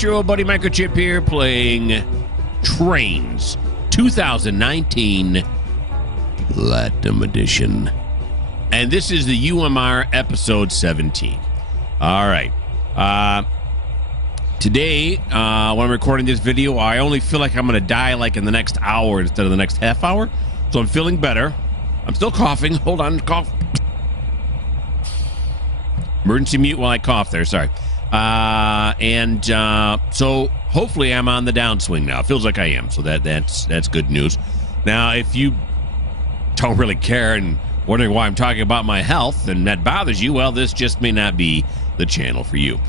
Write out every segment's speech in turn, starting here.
it's your old buddy Mikerowchip here playing Trainz 2019 Platinum Edition. And this is the UMR episode 17. All right. Today, when I'm recording this video, I only feel like I'm going to die like in the next hour instead of the next half hour. So I'm feeling better. I'm still coughing. Hold on. Cough. Emergency mute while I cough there. Sorry. So hopefully I'm on the downswing now. It feels like I am. So that's good news. Now, if you don't really care and wondering why I'm talking about my health and that bothers you, well, this just may not be the channel for you.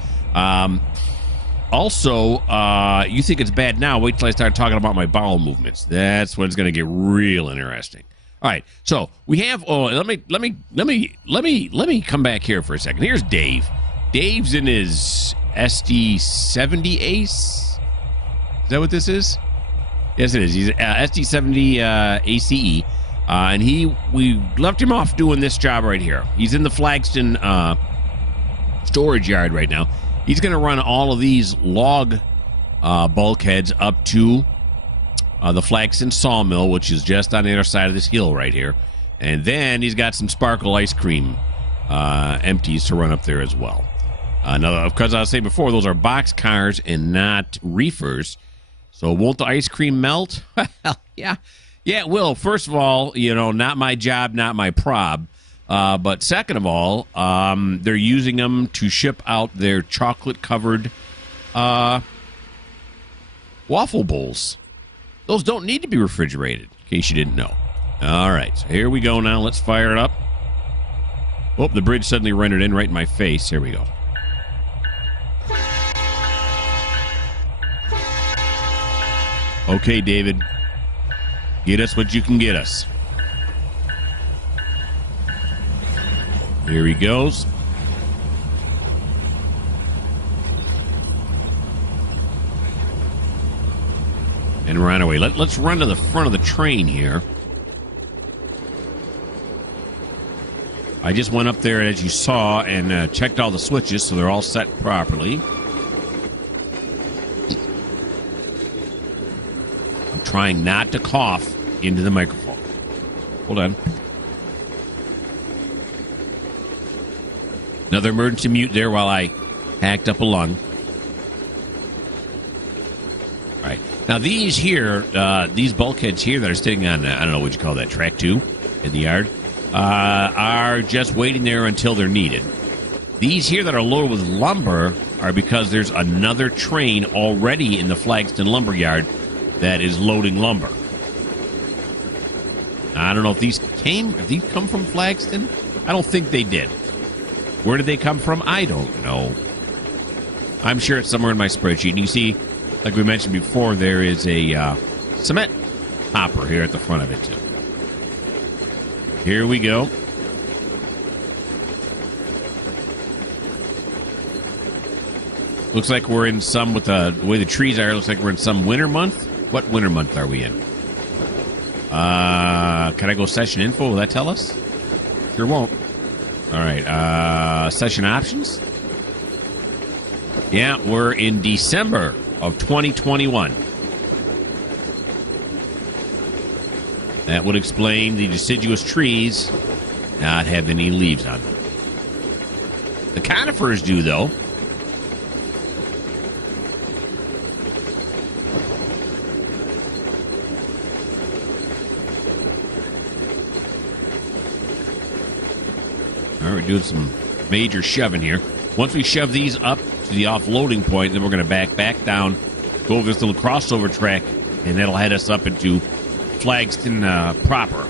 Also, you think it's bad now, wait till I start talking about my bowel movements. That's when it's going to get real interesting. All right, so we have. Oh, let me come back here for a second. Here's Dave. Dave's in his SD70 Ace. Is that what this is? Yes, it is. He's SD70 ACE, and we left him off doing this job right here. He's in the Flagston storage yard right now. He's going to run all of these log bulkheads up to the Flagston sawmill, which is just on the other side of this hill right here. And then he's got some Sparkle ice cream empties to run up there as well. Now, because I was saying before, those are box cars and not reefers. So won't the ice cream melt? Well, yeah. Yeah, it will. First of all, not my job, not my prob. But second of all, they're using them to ship out their chocolate-covered waffle bowls. Those don't need to be refrigerated, in case you didn't know. All right, so here we go now. Let's fire it up. Oh, the bridge suddenly rendered in right in my face. Here we go. Okay, David. Get us what you can get us. Here he goes. And we're on our way. Let's run to the front of the train here. I just went up there, as you saw, and checked all the switches, so they're all set properly. I'm trying not to cough into the microphone. Hold on. Another emergency mute there while I hacked up a lung. All right. Now, these here, these bulkheads here that are sitting on, I don't know what you call that, track 2 in the yard, are just waiting there until they're needed. These here that are loaded with lumber are because there's another train already in the Flagston lumber yard that is loading lumber. I don't know if these come from Flagston. I don't think they did. Where did they come from? I don't know. I'm sure it's somewhere in my spreadsheet. And you see, like we mentioned before, there is a cement hopper here at the front of it, too. Here we go. Looks like we're in some, with the way the trees are, looks like we're in some winter month. What winter month are we in? Can I go session info? Will that tell us? Sure won't. All right, session options. Yeah, we're in December of 2021. That would explain the deciduous trees not have any leaves on them. The conifers do, though. All right, we're doing some major shoving here. Once we shove these up to the offloading point, then we're going to back down, go over this little crossover track, and that'll head us up into Flagston proper,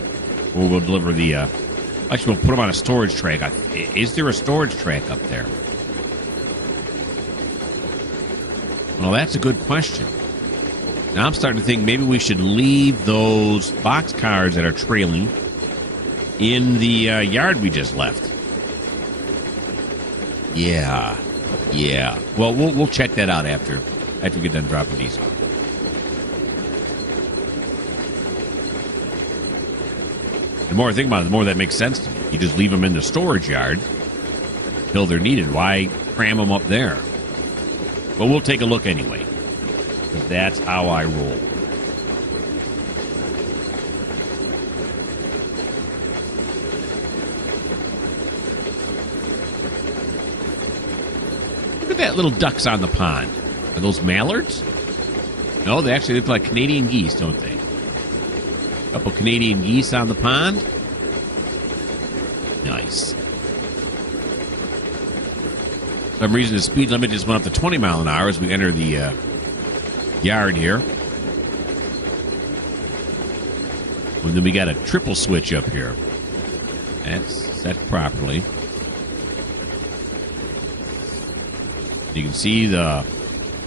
where we'll deliver the... actually, we'll put them on a storage track. Is there a storage track up there? Well, that's a good question. Now I'm starting to think maybe we should leave those box cars that are trailing in the yard we just left. Yeah. Well, we'll check that out after we get done dropping these off. The more I think about it, the more that makes sense to me. You just leave them in the storage yard until they're needed. Why cram them up there? But we'll take a look anyway. Because that's how I roll. Look at that little ducks on the pond. Are those mallards? No, they actually look like Canadian geese, don't they? A couple Canadian geese on the pond. Nice. For some reason, the speed limit just went up to 20 miles an hour as we enter the yard here. And then we got a triple switch up here. That's set properly. You can see the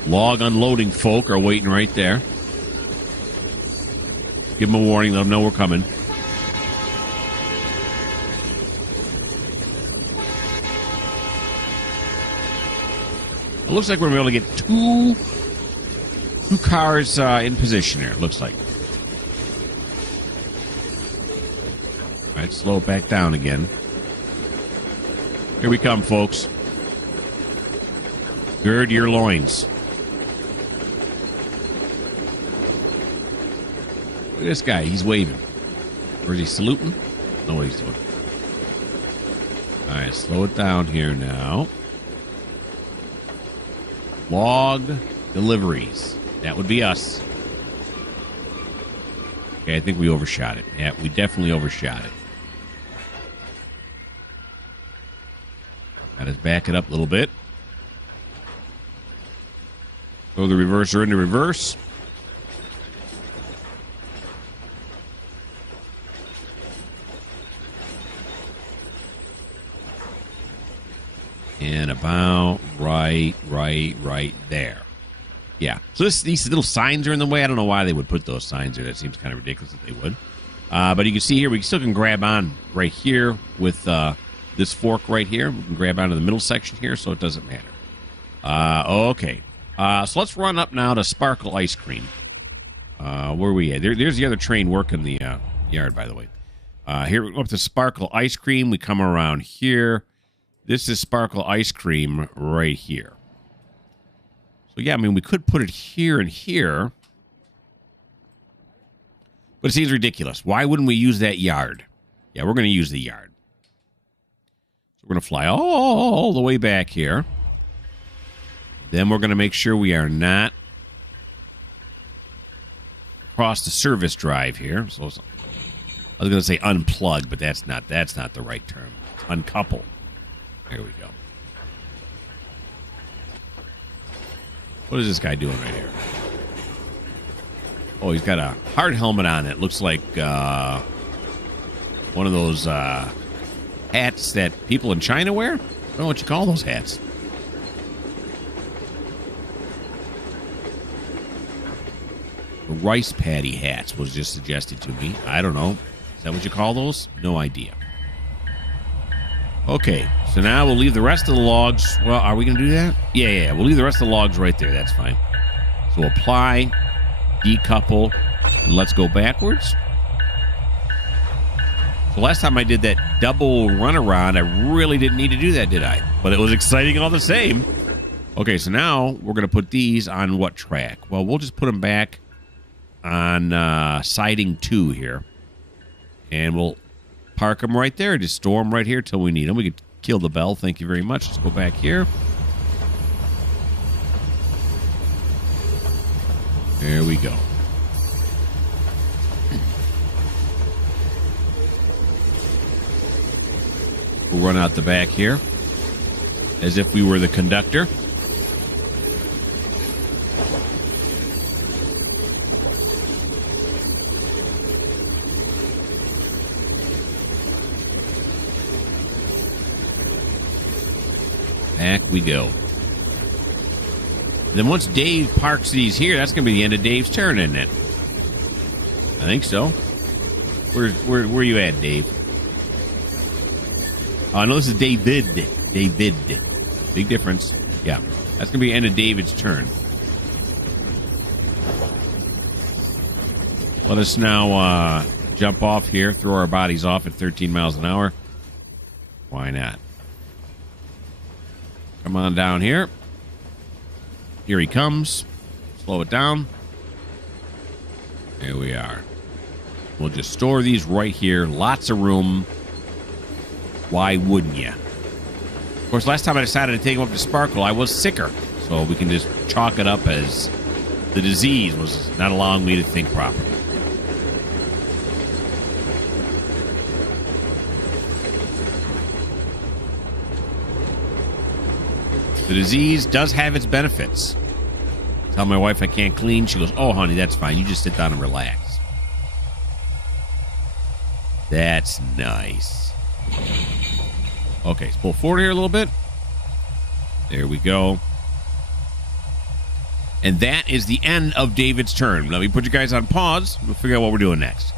log unloading folk are waiting right there. Give them a warning, let them know we're coming. It looks like we're going to be able to get two cars in position here, it looks like. All right, slow it back down again. Here we come, folks. Gird your loins. Look at this guy. He's waving. Or is he saluting? Know what he's doing. All right, slow it down here now. Log deliveries. That would be us. Okay, I think we overshot it. Yeah, we definitely overshot it. Got to back it up a little bit. Throw the reverser into reverse. And about right there. Yeah. So these little signs are in the way. I don't know why they would put those signs there. That seems kind of ridiculous that they would. But you can see here, we still can grab on right here with this fork right here. We can grab onto the middle section here, so it doesn't matter. Okay. So let's run up now to Sparkle Ice Cream. Where are we at? There's the other train working the yard, by the way. Here we go up to Sparkle Ice Cream. We come around here. This is Sparkle Ice Cream right here. So, yeah, I mean, we could put it here and here. But it seems ridiculous. Why wouldn't we use that yard? Yeah, we're going to use the yard. So we're going to fly all the way back here. Then we're going to make sure we are not across the service drive here. So I was going to say unplug, but that's not the right term. It's uncouple. There we go. What is this guy doing right here? Oh, he's got a hard helmet on it. Looks like one of those hats that people in China wear. I don't know what you call those hats. The rice paddy hats was just suggested to me. I don't know. Is that what you call those? No idea. Okay, so now we'll leave the rest of the logs. Well, are we going to do that? Yeah. We'll leave the rest of the logs right there. That's fine. So apply, decouple, and let's go backwards. So last time I did that double runaround, I really didn't need to do that, did I? But it was exciting all the same. Okay, so now we're going to put these on what track? Well, we'll just put them back on siding 2 here. And we'll park them right there. Just store them right here till we need them. We could kill the bell. Thank you very much. Let's go back here. There we go. We'll run out the back here as if we were the conductor. Back we go. Then once Dave parks these here, that's going to be the end of Dave's turn, isn't it? I think so. Where you at, Dave? Oh, no, this is David. David. Big difference. Yeah. That's going to be the end of David's turn. Let us now jump off here, throw our bodies off at 13 miles an hour. Why not? Come on down here. Here he comes. Slow it down. There we are. We'll just store these right here. Lots of room. Why wouldn't you? Of course, last time I decided to take him up to Sparkle, I was sicker. So we can just chalk it up as the disease was not allowing me to think properly. The disease does have its benefits. Tell my wife I can't clean. She goes, oh, honey, that's fine. You just sit down and relax. That's nice. Okay, let's pull forward here a little bit. There we go. And that is the end of David's turn. Let me put you guys on pause. We'll figure out what we're doing next.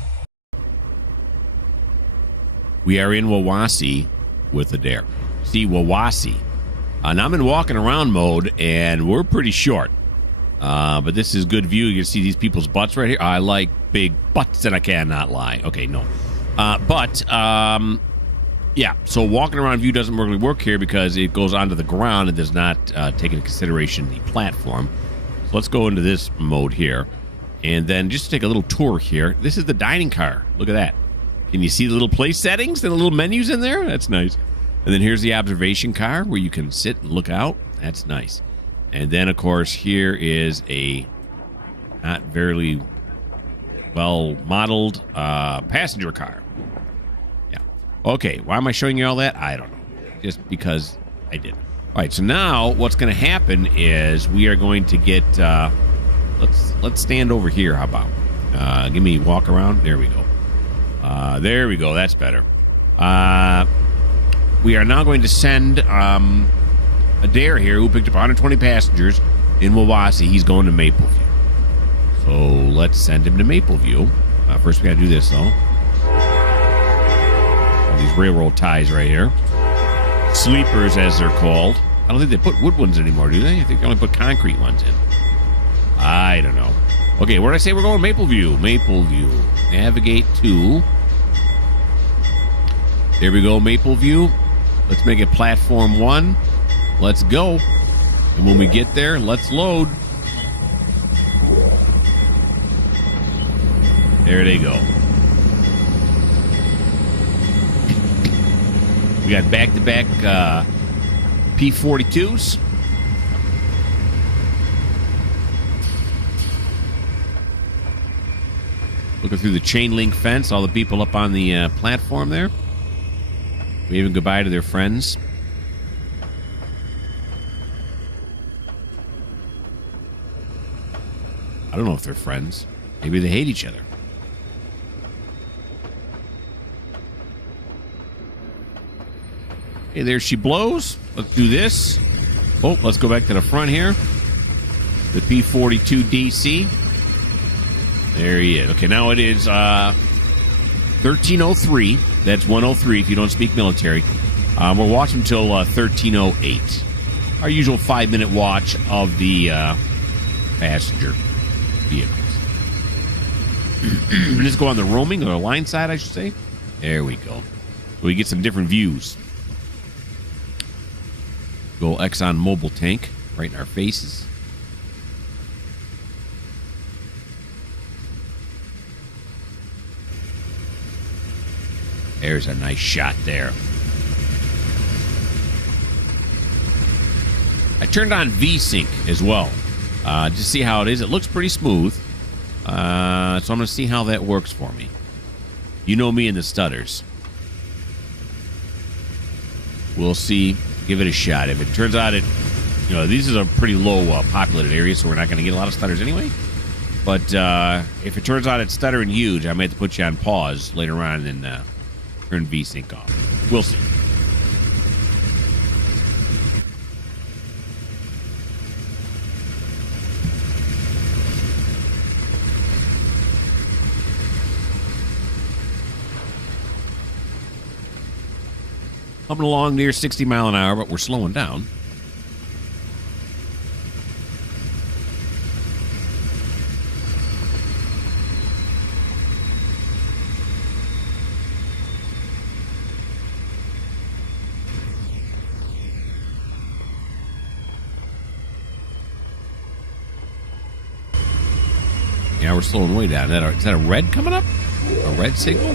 We are in Wawasi with Adair. See, Wawasi. And I'm in walking around mode, and we're pretty short. But this is good view. You can see these people's butts right here. I like big butts, and I cannot lie. Okay, no. Yeah, so walking around view doesn't really work here because it goes onto the ground and does not take into consideration the platform. So let's go into this mode here. And then just take a little tour here. This is the dining car. Look at that. Can you see the little place settings and the little menus in there? That's nice. And then here's the observation car where you can sit and look out. That's nice. And then, of course, here is a not very well-modeled passenger car. Yeah. Okay, why am I showing you all that? I don't know. Just because I did. All right, so now what's going to happen is we are going to get... let's stand over here, how about? Give me a walk around. There we go. There we go. That's better. We are now going to send Adair here, who picked up 120 passengers in Wawasi. He's going to Mapleview. So let's send him to Mapleview. First, we got to do this, though. All these railroad ties right here. Sleepers, as they're called. I don't think they put wood ones anymore, do they? I think they only put concrete ones in. I don't know. Okay, where did I say we're going? Mapleview. Mapleview. Navigate to... There we go, Mapleview. Let's make it platform 1. Let's go. And when we get there, let's load. There they go. We got back-to-back P-42s. Looking through the chain link fence, all the people up on the platform there. Waving goodbye to their friends. I don't know if they're friends. Maybe they hate each other. Okay, there she blows. Let's do this. Oh, let's go back to the front here. The P-42 DC. There he is. Okay, now it is 1303. That's 103 if you don't speak military. We're watching until 1308. Our usual 5-minute watch of the passenger vehicles. Let's go on the roaming, or the line side, I should say. There we go. So we get some different views. Go Exxon Mobil tank right in our faces. There's a nice shot there. I turned on V-Sync as well. Just to see how it is. It looks pretty smooth. So I'm going to see how that works for me. You know me and the stutters. We'll see. Give it a shot. If it turns out these are a pretty low populated area, so we're not going to get a lot of stutters anyway. But if it turns out it's stuttering huge, I might have to put you on pause later on and turn V-Sync off. We'll see. Coming along near 60 mile an hour, but we're slowing down. Yeah, we're slowing way down. Is that a red coming up? A red signal?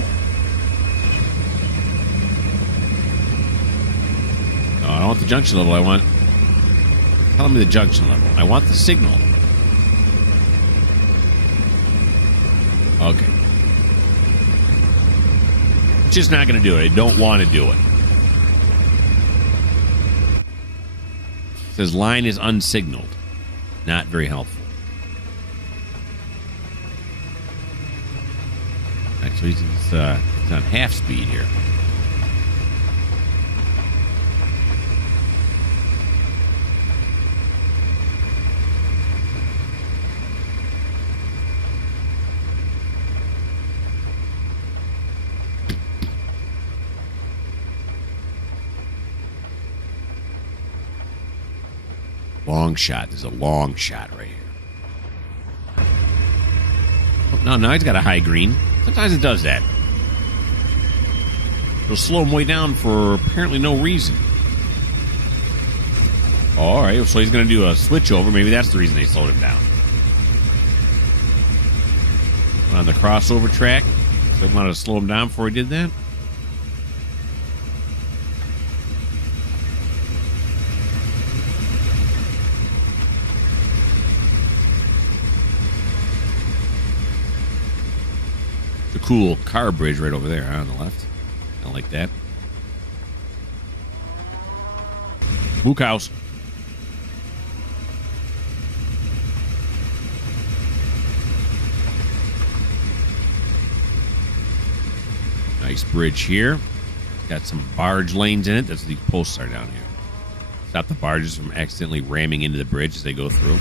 No, I don't want the junction level. I want... Tell me the junction level. I want the signal. Okay. It's just not going to do it. I don't want to do it. It says line is unsignaled. Not very helpful. Actually, it's on half speed here. Long shot. There's a long shot right here. Oh, no, now he's got a high green. Sometimes it does that. It'll slow him way down for apparently no reason. All right, so he's going to do a switch over. Maybe that's the reason they slowed him down. On the crossover track. They wanted to slow him down before he did that. Cool car bridge right over there, huh, on the left. I like that. Mook house. Nice bridge here. Got some barge lanes in it. That's what these posts are down here. Stop the barges from accidentally ramming into the bridge as they go through.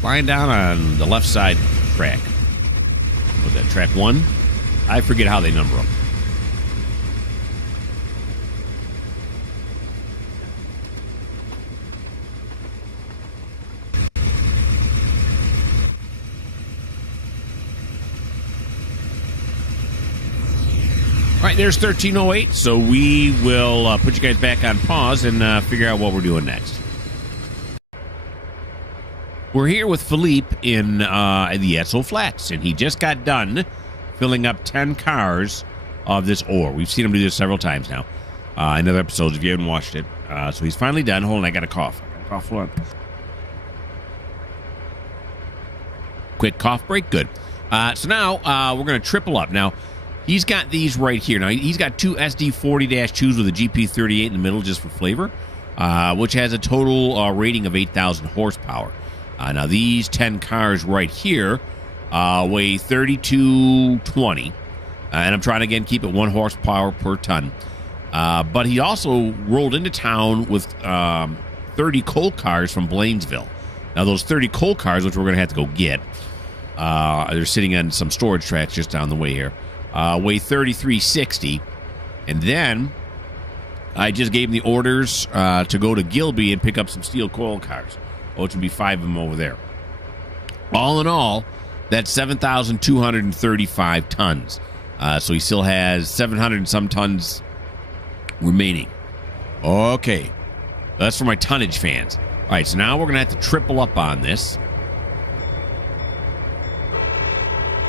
Flying down on the left side track. Was that track 1? I forget how they number them. All right, there's 1308. So we will put you guys back on pause and figure out what we're doing next. We're here with Philippe in the Edsel Flats, and he just got done filling up 10 cars of this ore. We've seen him do this several times now in other episodes if you haven't watched it. So he's finally done. Hold on, I got a cough. Hold on. Quick cough break. Good. So now we're going to triple up. Now, he's got these right here. Now, he's got two SD40-2s with a GP38 in the middle just for flavor, which has a total rating of 8,000 horsepower. Now, these 10 cars right here weigh 3220, and I'm trying to, again, keep it 1 horsepower per ton. But he also rolled into town with 30 coal cars from Blainesville. Now, those 30 coal cars, which we're going to have to go get, they're sitting on some storage tracks just down the way here, weigh 3360. And then I just gave him the orders to go to Gilby and pick up some steel coal cars. Which would be 5 of them over there. All in all, that's 7,235 tons. So he still has 700 and some tons remaining. Okay. That's for my tonnage fans. All right, so now we're going to have to triple up on this.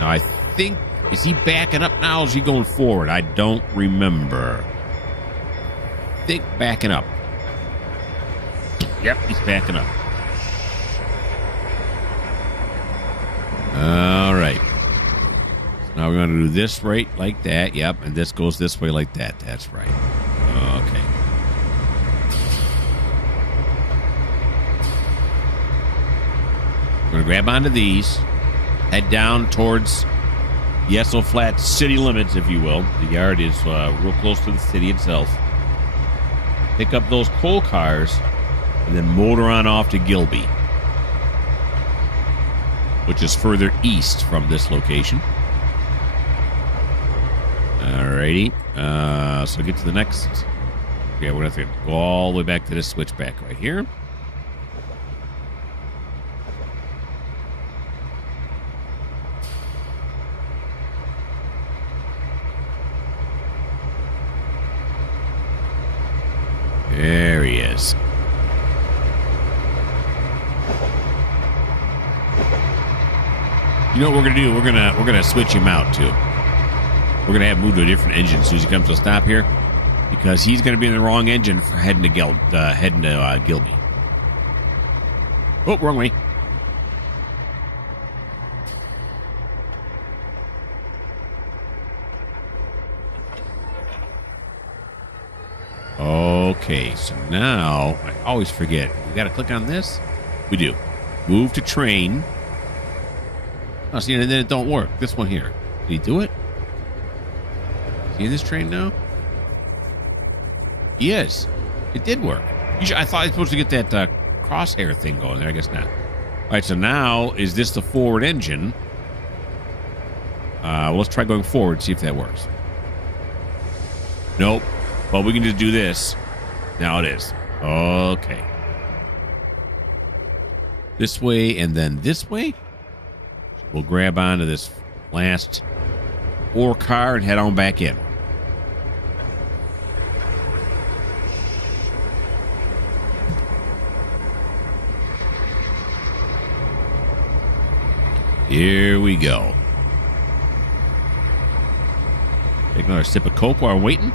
Now, I think, is he backing up now or is he going forward? I don't remember. I think backing up. Yep, he's backing up. All right. Now we're going to do this right like that. Yep. And this goes this way like that. That's right. Okay. We're going to grab onto these. Head down towards the Edsel Flats city limits, if you will. The yard is real close to the city itself. Pick up those coal cars and then motor on off to Gilby, which is further east from this location. Alrighty. So get to the next. Yeah, we're going to have to go all the way back to this switchback right here. There he is. You know what we're gonna do? We're gonna switch him out too. We're gonna have him move to a different engine as soon as he comes to a stop here, because he's gonna be in the wrong engine for heading to Gilby. Oh, wrong way. Okay, so now I always forget. We got to click on this. We do. Move to train. Oh, see, and then it don't work. This one here. Did he do it? Is he in this train now? He is. It did work. I thought I was supposed to get that crosshair thing going there. I guess not. All right, so now is this the forward engine? Well, let's try going forward, see if that works. Nope. But we can just do this. Now it is. Okay. This way and then this way. We'll grab onto this last ore car and head on back in. Here we go. Take another sip of Coke while we're waiting.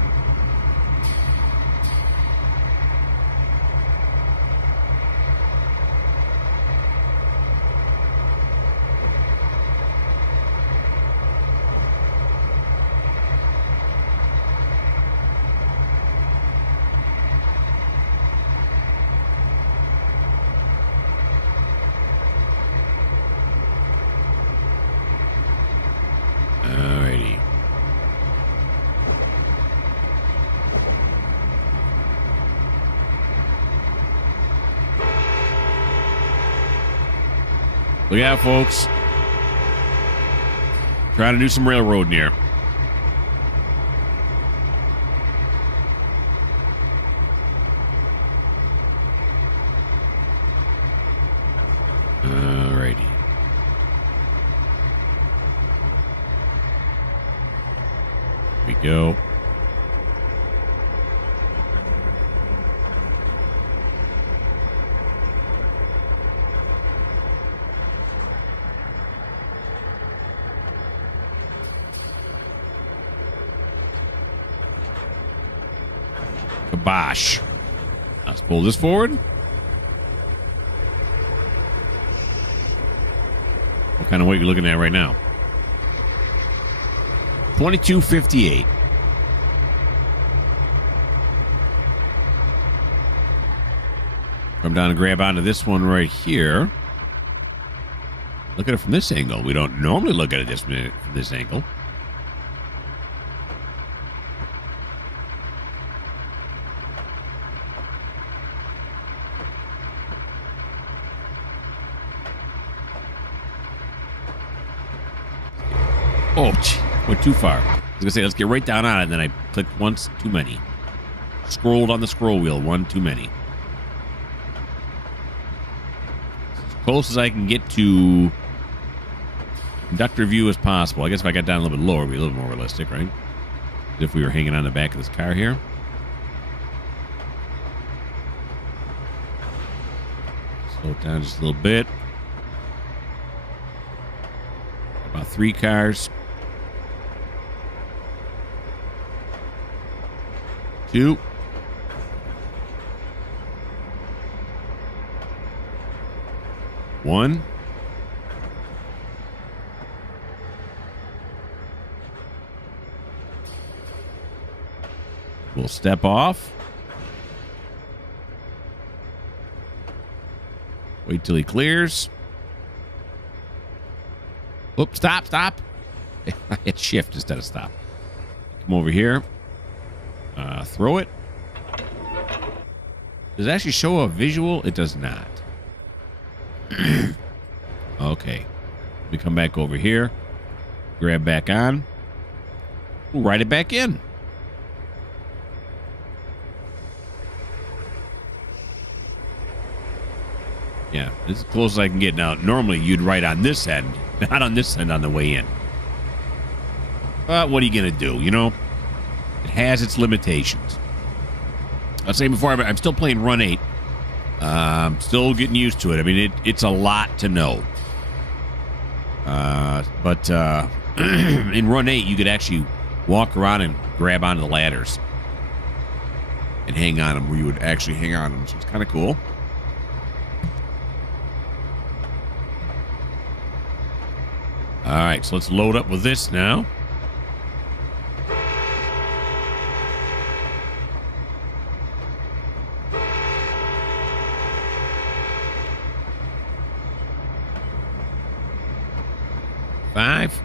Alrighty. Look out, folks. Trying to do some railroading here. Alrighty. Here we go. Kabosh. Let's pull this forward. What kind of weight are you looking at right now? 2258. Come down and grab onto this one right here. Look at it from this angle. We don't normally look at it from this angle. Oh, went too far. I was going to say, let's get right down on it, and then I clicked once too many. Scrolled on the scroll wheel, one too many. As close as I can get to conductor view as possible. I guess if I got down a little bit lower, it would be a little more realistic, right? As if we were hanging on the back of this car here. Slow it down just a little bit. About 3 cars. 2. 1. We'll step off. Wait till he clears. Whoop, stop. I hit shift instead of stop. Come over here. Throw it. Does it actually show a visual? It does not. Okay. We come back over here. Grab back on. We'll ride it back in. Yeah, this is as close as I can get. Now, normally you'd ride on this end, not on this end on the way in. But what are you going to do, you know? It has its limitations. was saying before, I'm still playing Run 8. Still getting used to it. I mean, it's a lot to know. But in Run 8, you could actually walk around and grab onto the ladders and hang on them where you would actually hang on them. So it's kind of cool. All right, so let's load up with this now. Five.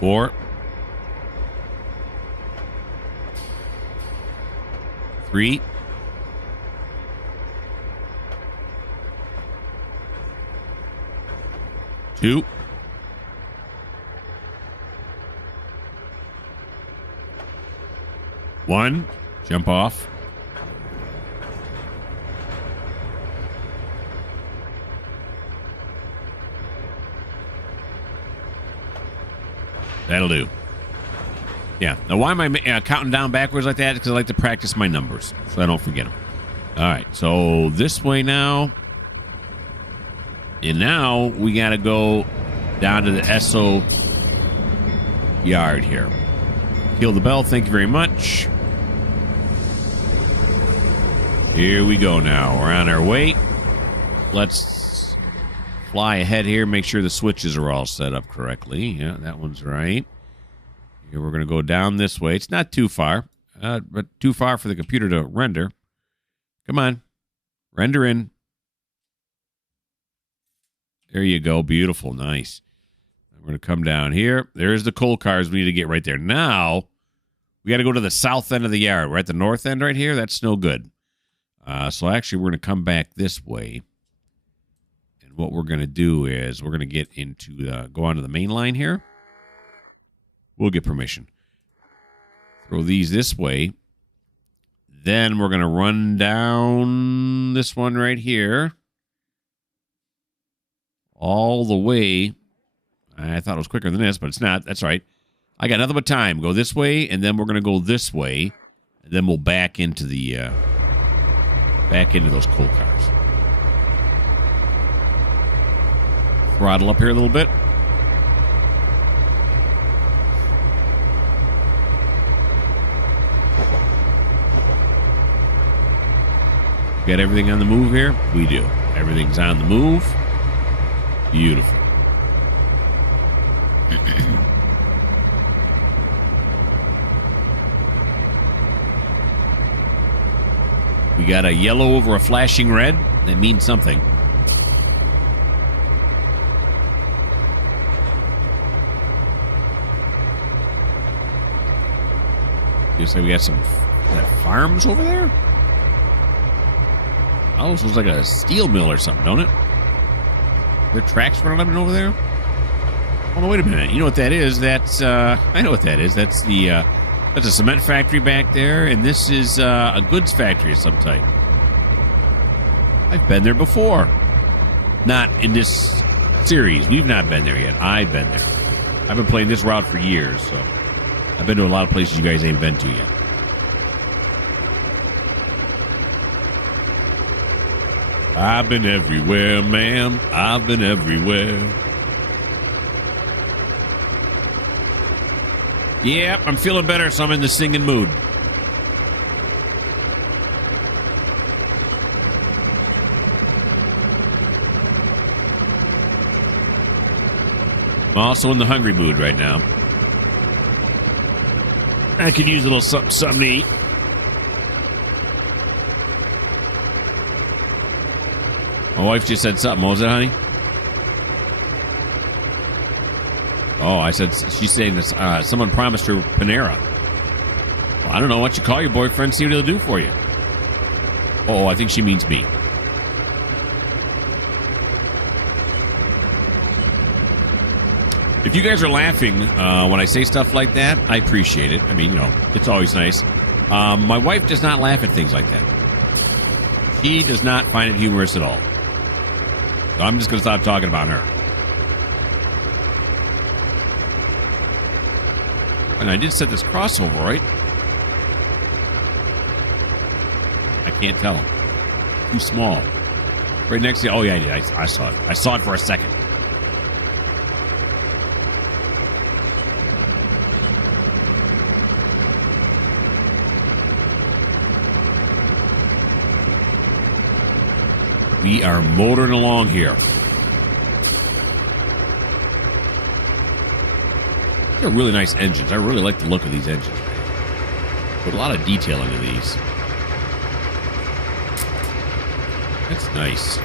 Four. Three. Two. One. Jump off. That'll do. Yeah. Now, why am I counting down backwards like that? Because I like to practice my numbers so I don't forget them. All right. So this way now. And now we got to go down to the SO yard here. Kill the bell. Thank you very much. Here we go now. We're on our way. Let's fly ahead here. Make sure the switches are all set up correctly. Yeah, that one's right. Here we're going to go down this way. It's not too far, but too far for the computer to render. Come on. Render in. There you go. Beautiful. Nice. We're going to come down here. There's the coal cars we need to get right there. Now, we got to go to the south end of the yard. We're at the north end right here. That's no good. So actually, we're going to come back this way. And what we're going to do is we're going to get into the, go onto the main line here. We'll get permission. Throw these this way. Then we're going to run down this one right here. All the way. I thought it was quicker than this, but it's not. That's right. I got nothing but time. Go this way, and then we're going to go this way. And then we'll back into the those coal cars. Throttle up here a little bit. Got everything on the move here? We do. Everything's on the move. Beautiful. We got a yellow over a flashing red. That means something. Looks like we got some farms over there. Oh, this looks like a steel mill or something, don't it? There are tracks running over there. Oh no! Wait a minute. You know what that is? That's I know what that is. That's the that's a cement factory back there, and this is a goods factory of some type. I've been there before. Not in this series. We've not been there yet. I've been there. I've been playing this route for years, so I've been to a lot of places you guys ain't been to yet. I've been everywhere, man. I've been everywhere. Yep, I'm feeling better, so I'm in the singing mood. I'm also in the hungry mood right now. I could use a little something to eat. My wife just said something. What was it, honey? Oh, I said, she's saying this. Someone promised her Panera. Well, I don't know what you call your boyfriend, see what he'll do for you. Oh, I think she means me. If you guys are laughing when I say stuff like that, I appreciate it. I mean, you know, it's always nice. My wife does not laugh at things like that. She does not find it humorous at all. So I'm just going to stop talking about her. And I did set this crossover, right? I can't tell. Too small. Right next to... Oh, yeah, I did. I saw it. I saw it for a second. We are motoring along here. They're really nice engines. I really like the look of these engines. Put a lot of detail into these. That's nice.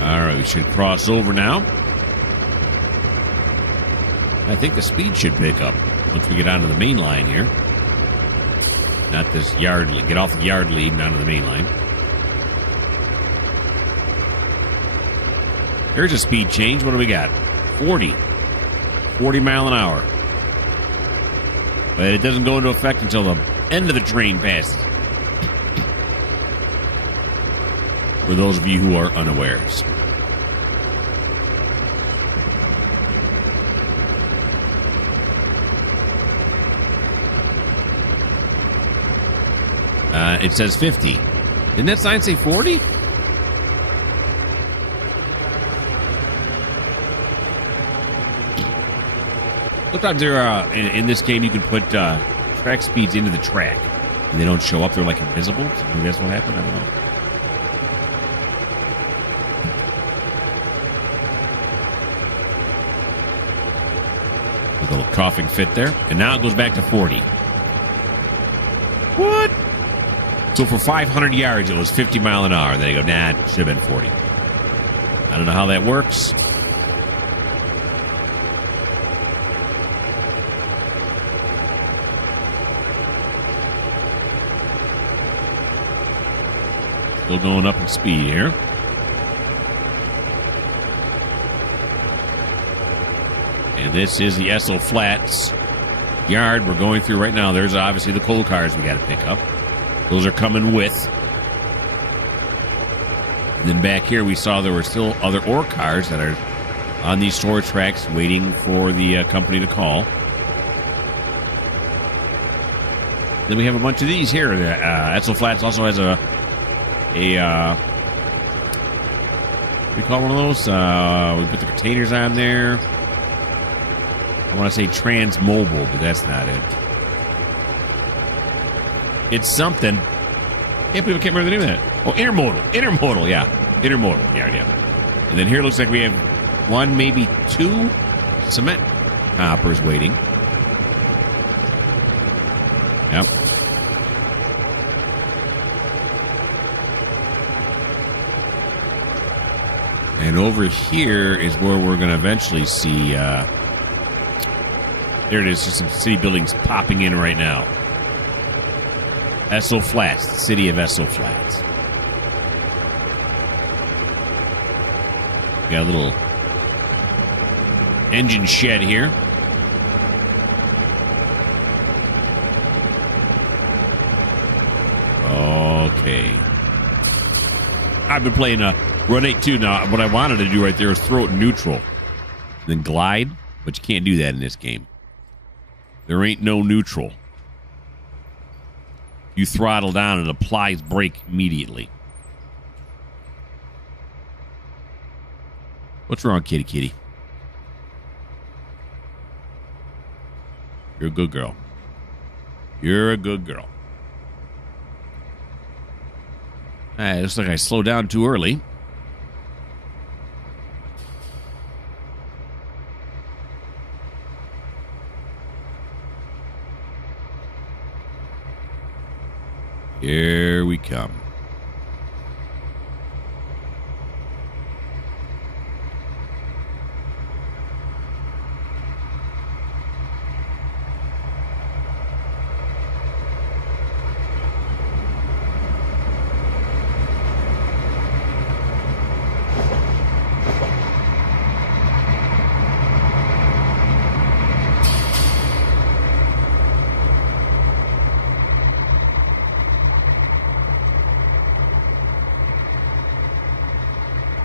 All right, we should cross over now. I think the speed should pick up once we get onto the main line here. Not this yard lead. Get off the yard lead and onto the main line. There's a speed change. What do we got? 40. 40 mile an hour. But it doesn't go into effect until the end of the train passes. For those of you who are unawares. It says 50. Didn't that sign say 40? Sometimes there in this game you can put track speeds into the track and they don't show up. They're like invisible. So maybe that's what happened. I don't know. With a little coughing fit there. And now it goes back to 40. What? So for 500 yards, it was 50 mile an hour. Then you go, nah, it should have been 40. I don't know how that works. Still going up in speed here. And this is the Esso Flats yard we're going through right now. There's obviously the coal cars we got to pick up. Those are coming with. And then back here we saw there were still other ore cars that are on these storage tracks waiting for the company to call. Then we have a bunch of these here. Esso Flats also has a what do we call one of those? We put the containers on there. I want to say Trainz Mobile, but that's not it. It's something. Can't believe I can't remember the name of that. Oh, intermodal. Intermodal, yeah. Intermodal, yeah. And then here it looks like we have one, maybe two cement hoppers waiting. Yep. And over here is where we're going to eventually see... there it is. Just some city buildings popping in right now. Esso Flats, the city of Esso Flats. Got a little engine shed here. Okay. I've been playing Run 8-2 now. What I wanted to do right there is throw it neutral. And then glide, but you can't do that in this game. There ain't no neutral. You throttle down and it applies brake immediately. What's wrong, kitty kitty? You're a good girl. You're a good girl. It looks like I slowed down too early. Here we come.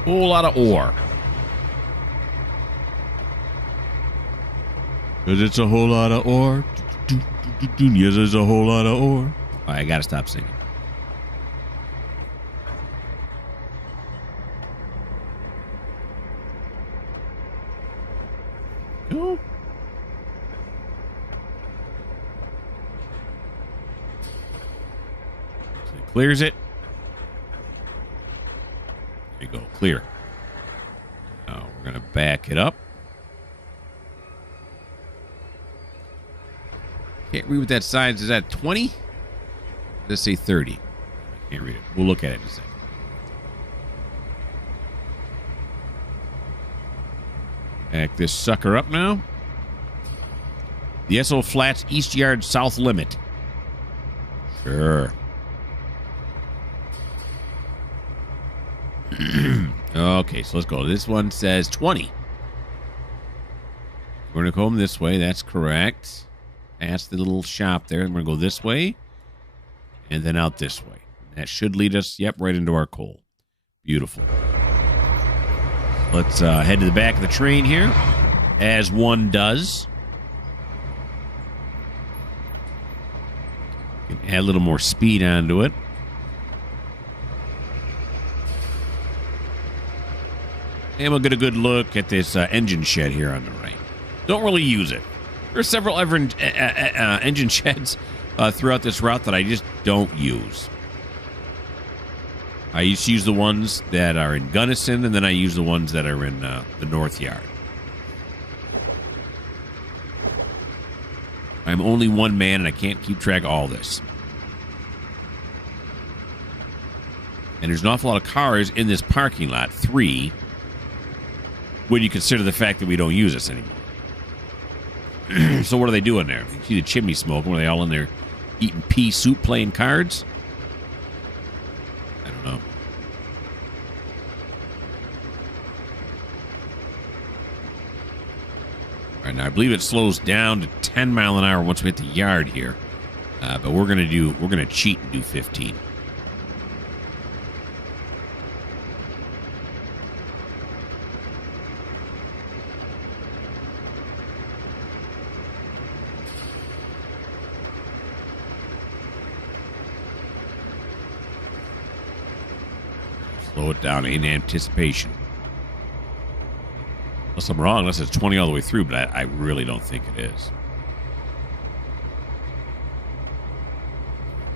Whole lot of ore. Because it's a whole lot of ore. Yes, it's a whole lot of ore. All right, I got to stop singing. Cool. So it clears it. There you go. Clear. Now we're going to back it up. Can't read what that sign is. Is that 20? Let's say 30. Can't read it. We'll look at it in a second. Back this sucker up now. The SO Flats East Yard South Limit. Sure. Okay, so let's go. This one says 20. We're going to go this way. That's correct. Past the little shop there. And we're going to go this way. And then out this way. That should lead us, yep, right into our coal. Beautiful. Let's head to the back of the train here. As one does. Add a little more speed onto it. And we'll get a good look at this engine shed here on the right. Don't really use it. There's several engine sheds throughout this route that I just don't use. I used to use the ones that are in Gunnison, and then I use the ones that are in the North Yard. I'm only one man, and I can't keep track of all this. And there's an awful lot of cars in this parking lot, 3, when you consider the fact that we don't use this anymore. So what are they doing there? You see the chimney smoke. Were they all in there eating pea soup, playing cards? I don't know. All right, now I believe it slows down to 10 mile an hour once we hit the yard here. But we're gonna cheat and do 15. Slow it down in anticipation. Unless I'm wrong, unless it's 20 all the way through, but I really don't think it is.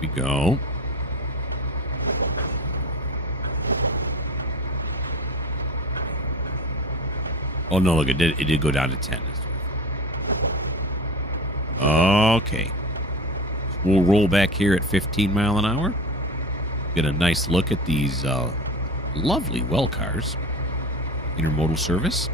Here we go. Oh, no, look, it did go down to 10. Okay. So we'll roll back here at 15 mile an hour. Get a nice look at these lovely well cars. Intermodal service.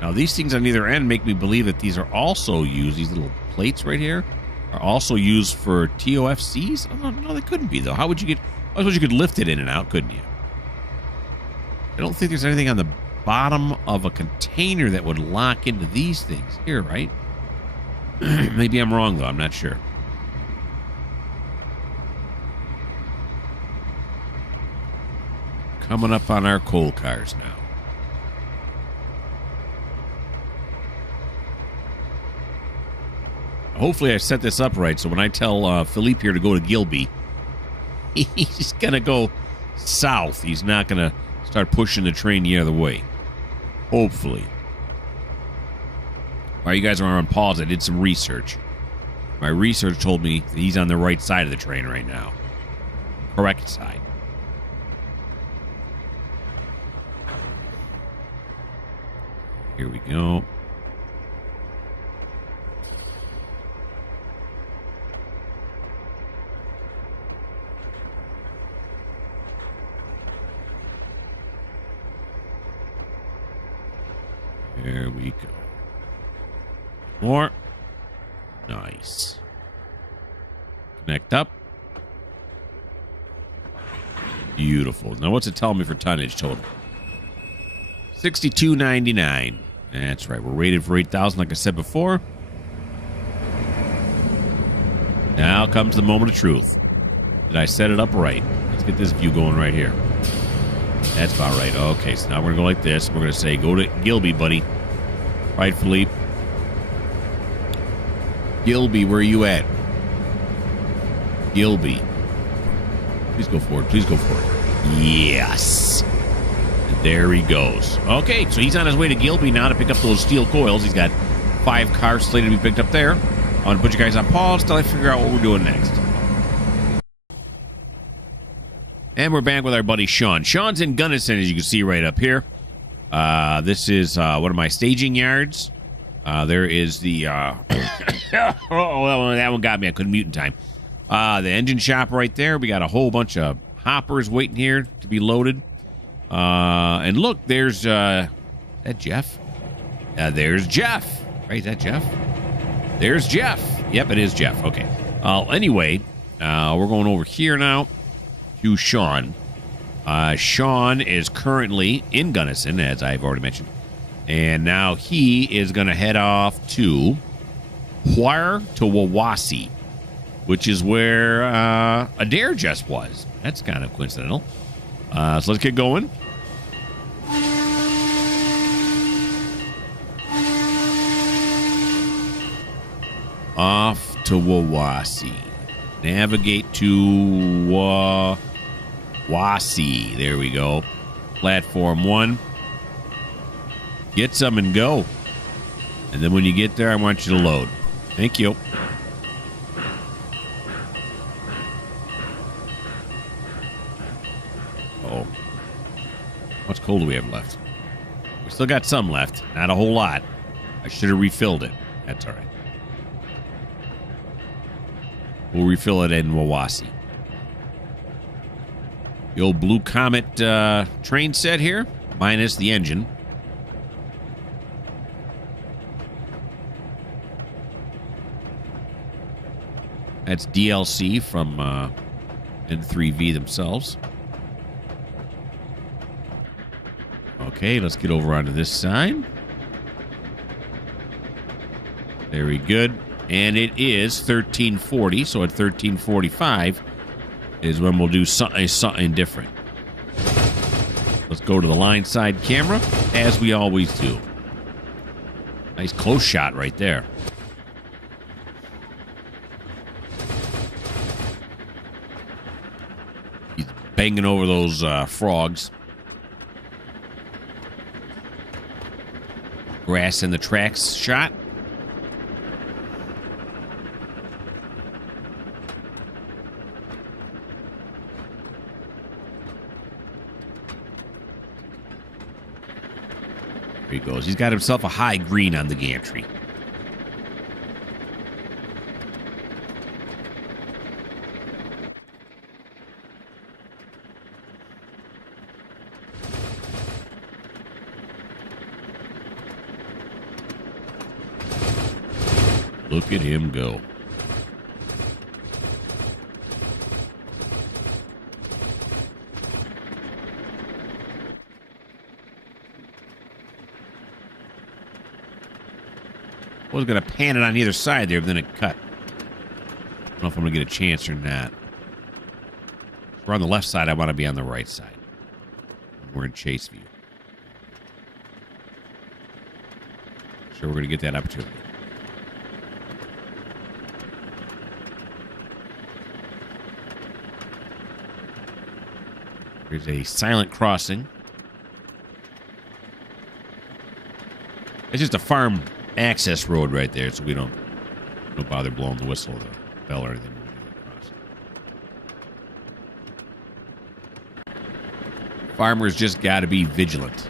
Now, these things on either end make me believe that these are also used, these little plates right here, are also used for TOFCs? Oh, no, they couldn't be, though. How would you get... I suppose you could lift it in and out, couldn't you? I don't think there's anything on the bottom of a container that would lock into these things here, right? Maybe I'm wrong, though. I'm not sure. Coming up on our coal cars now. Hopefully I set this up right, so when I tell Philippe here to go to Gilby, he's going to go south. He's not going to start pushing the train the other way. Hopefully. While you guys are on pause, I did some research. My research told me that he's on the right side of the train right now. Correct side. Here we go. There we go. More. Nice. Connect up. Beautiful. Now what's it telling me for tonnage total? 62.99. That's right. We're rated for 8,000 like I said before. Now comes the moment of truth. Did I set it up right? Let's get this view going right here. That's about right. Okay, so now we're going to go like this. We're going to say, go to Gilby, buddy. Right, Philippe. Gilby, where are you at? Gilby. Please go forward. Please go forward. Yes. There he goes. Okay, so he's on his way to Gilby now to pick up those steel coils. He's got 5 cars slated to be picked up there. I'm going to put you guys on pause till I figure out what we're doing next. And we're back with our buddy Sean. Sean's in Gunnison, as you can see right up here. This is one of my staging yards. There is the... oh, that one got me. I couldn't mute in time. The engine shop right there. We got a whole bunch of hoppers waiting here to be loaded. And look, there's... that Jeff? There's Jeff. Right, is that Jeff? There's Jeff. Yep, it is Jeff. Okay. Anyway, we're going over here now to Sean. Sean is currently in Gunnison, as I've already mentioned. And now he is going to head off to Wawasi, which is where Adair just was. That's kind of coincidental. So let's get going. Off to Wawasi. Navigate to Wasi. There we go. Platform 1. Get some and go. And then when you get there, I want you to load. Thank you. Oh. How much coal do we have left? We still got some left. Not a whole lot. I should have refilled it. That's all right. We'll refill it in Wawasi. The old Blue Comet train set here, minus the engine. That's DLC from N3V themselves. Okay, let's get over onto this side. Very good. And it is 1340, so at 1345 is when we'll do something different. Let's go to the line side camera, as we always do. Nice close shot right there. He's banging over those frogs. Grass in the tracks shot. There he goes. He's got himself a high green on the gantry. Look at him go. I was going to pan it on either side there, but then it cut. I don't know if I'm going to get a chance or not. If we're on the left side, I want to be on the right side. We're in chase view. Sure, we're going to get that opportunity. Here's a silent crossing. It's just a farm access road right there, so we don't bother blowing the whistle or the bell or anything. Farmers just got to be vigilant.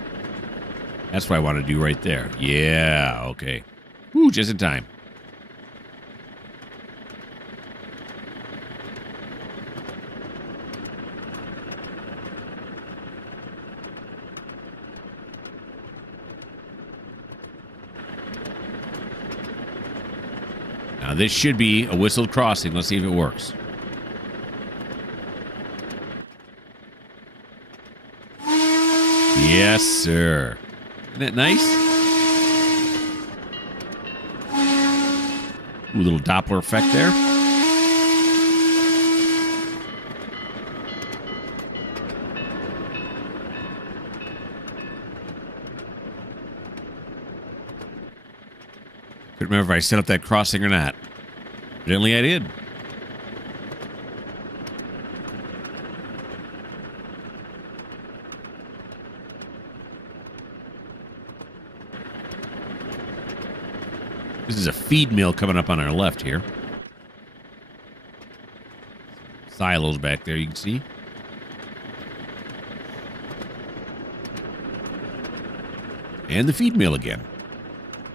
That's what I want to do right there. Yeah, okay. Woo, just in time. Now, this should be a whistled crossing. Let's see if it works. Yes, sir. Isn't that nice? Ooh, little Doppler effect there. don't remember if I set up that crossing or not. Evidently I did. This is a feed mill coming up on our left here. Silos back there, you can see. And the feed mill again,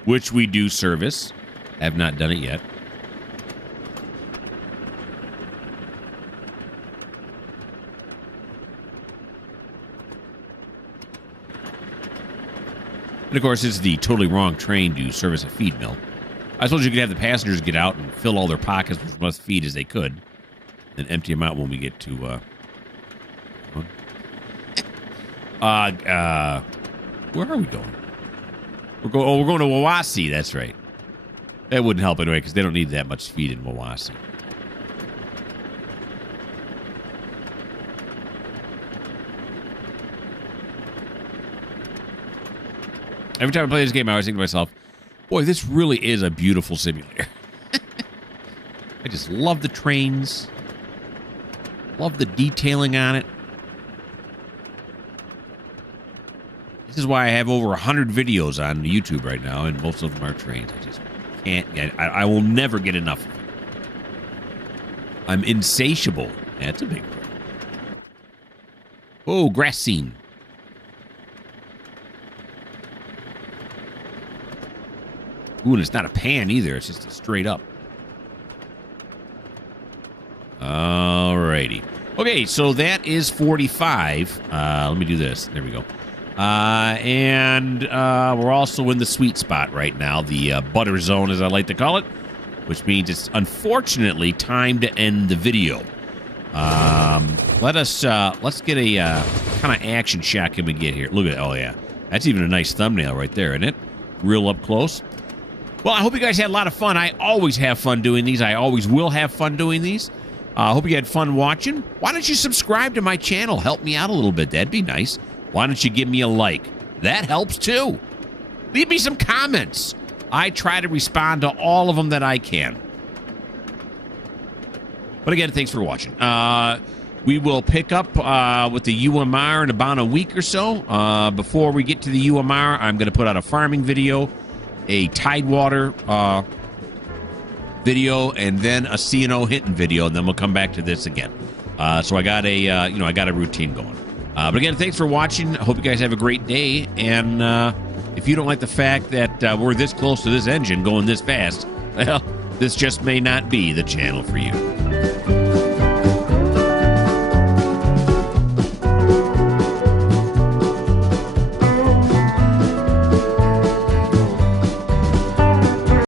which we do service. Have not done it yet. And of course, it's the totally wrong train to service a feed mill. I suppose you could have the passengers get out and fill all their pockets with as much feed as they could, and empty them out when we get to, where are we going? We're going to Wawasee, that's right. That wouldn't help anyway, because they don't need that much feed in Wawasee. Every time I play this game, I always think to myself, boy, this really is a beautiful simulator. I just love the trains. Love the detailing on it. This is why I have over 100 videos on YouTube right now, and most of them are trains. I just can't get I will never get enough of it. I'm insatiable. That's a big word. Oh, grass scene. Ooh, and it's not a pan either. It's just a straight up. Alrighty. Okay, so that is 45. Let me do this. There we go. And we're also in the sweet spot right now, the butter zone, as I like to call it, which means it's unfortunately time to end the video. Let's get a kind of action shot can we get here. Look at it. Oh, yeah. That's even a nice thumbnail right there, isn't it? Real up close. Well, I hope you guys had a lot of fun. I always have fun doing these. I always will have fun doing these. I hope you had fun watching. Why don't you subscribe to my channel? Help me out a little bit. That'd be nice. Why don't you give me a like? That helps too. Leave me some comments. I try to respond to all of them that I can. But again, thanks for watching. We will pick up with the UMR in about a week or so. Before we get to the UMR, I'm going to put out a farming video, a Tidewater video, and then a C&O hitting video, and then we'll come back to this again. So I got a I got a routine going. But again, thanks for watching. I hope you guys have a great day. And if you don't like the fact that we're this close to this engine going this fast, well, this just may not be the channel for you.